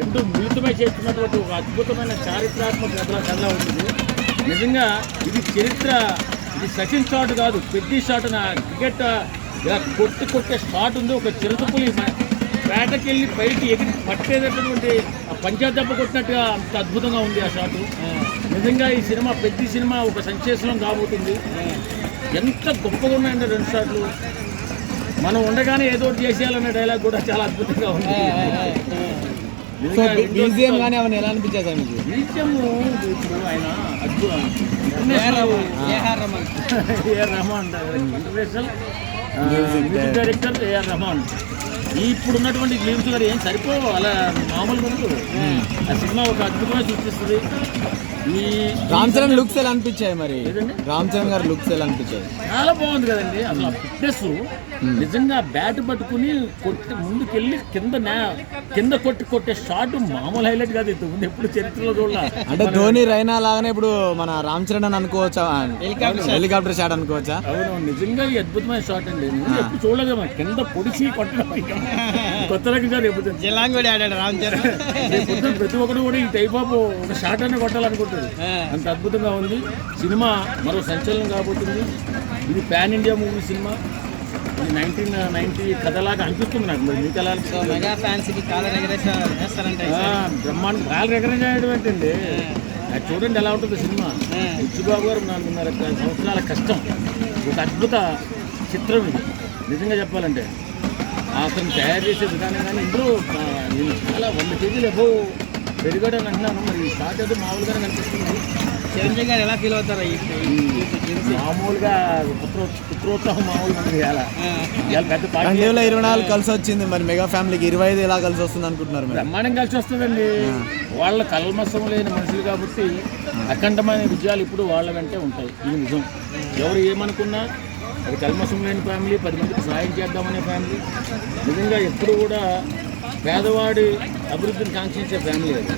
రెండు మిళితమై చేస్తున్నటువంటి ఒక అద్భుతమైన చారిత్రాత్మక కథలా ఉంటుంది. నిజంగా ఇది చరిత్ర, ఇది సచిన్ షాట్ కాదు, పెద్ద షాట్. నా క్రికెట్ ఇలా కొట్టే షాట్ ఉంది. ఒక చిరుతపులి వేటకెళ్ళి పైకి ఎగిరి పట్టేటటువంటి పంచాయత్ దెబ్బ కొట్టినట్టుగా అంత అద్భుతంగా ఉంది ఆ షాటు. నిజంగా ఈ సినిమా పెద్ద సినిమా ఒక సంచలనం కాబోతుంది. ఎంత గొప్పగా ఉన్నాయంటే రెండు షాట్లు. మనం ఉండగానే ఏదో ఒకటి చేసేయాలనే డైలాగ్ కూడా చాలా అద్భుతంగా ఉంది. బీజిఎం కానీ అవన్నీ ఎలా అనిపించేది మీకు? బీజిఎం ఇప్పుడు ఆయన అద్భుతం AR Rahman international music director AR Rahman. ఇప్పుడు ఉన్నటువంటి ఫిలిమ్స్ గారు ఏం సరిపోవు, అలా మామూలుగా ఉండదు. ఆ సినిమా ఒక అద్భుతంగా సృష్టిస్తుంది. ఈ రామ్ చరణ్ లుక్స్ ఎలా అనిపించాయి? మరి రామ్ చరణ్ గారి లుక్స్ ఎలా అనిపించాయి? చాలా బాగుంది కదండి. అసలు ఫిట్నెస్ నిజంగా బ్యాట్ పట్టుకుని ముందుకెళ్ళి కింద కొట్టే షాట్ మామూలు హైలైట్ కాదు. ఇంతకుముందు ఎప్పుడు చరిత్రలో చూడాలి. అంటే ధోని రైనా లాగానే ఇప్పుడు మన రామ్ చరణ్ అని అనుకోవచ్చా? హెలికాప్టర్ షాట్ అనుకోవచ్చా? అవును, నిజంగా ఈ అద్భుతమైన షాట్ అండి. ఎప్పుడు చూడలేదు మనం, కింద పొడిచి కొట్టడం కొత్త రకంగా రేపు ఆడాడు రామ్ చరణ్. ప్రతి ఒక్కరు కూడా ఈ టైప్ ఆఫ్ ఒక షాట్ అనే కొట్టాలనుకుంటారు. అంత అద్భుతంగా ఉంది సినిమా. మరో సంచలనం కాబోతుంది. ఇది పాన్ ఇండియా మూవీ సినిమా. ఇది 1990 కథలాగా అనిపిస్తుంది నాకు. మరి మీకు ఎలా అనిపిస్తుంది? మెగా ఫ్యాన్స్ కి బ్రహ్మాండం కాలు ఎగరేయడం ఏంటండి. అది చూడండి ఎలా ఉంటుంది సినిమా. బుచ్చిబాబు గారు 4.5 సంవత్సరాల కష్టం, ఒక అద్భుత చిత్రం ఇది. నిజంగా చెప్పాలంటే అతను తయారు చేసే విధానం కానీ ఇందులో నేను చాలా 100 కేజీలు ఎబో పెరిగాడని అంటున్నాను. మరి ఈ షాట్ ఏదో మామూలుగానే కనిపిస్తుంది. చిరంజీవి గారు ఎలా ఫీల్ అవుతారు? మామూలుగా పుత్రోత్సాహం మామూలుగా ఉంది. పెద్ద 24 కలిసి వచ్చింది. మరి మెగా ఫ్యామిలీకి 25 ఎలా కలిసి వస్తుంది అనుకుంటున్నారు? బ్రహ్మాండం కలిసి వస్తుందండి. వాళ్ళ కల్మసం లేని మనుషులు కాబట్టి అఖండమైన విజయాలు ఇప్పుడు వాళ్ళ వెంటే ఉంటాయి. ఇది నిజం. ఎవరు ఏమనుకున్నా అది కల్మసం లేని ఫ్యామిలీ, 10 మందికి సహాయం చేద్దామనే ఫ్యామిలీ. నిజంగా ఎప్పుడు కూడా పేదవాడి అభివృద్ధిని కాంక్షించే ఫ్యామిలీ అది.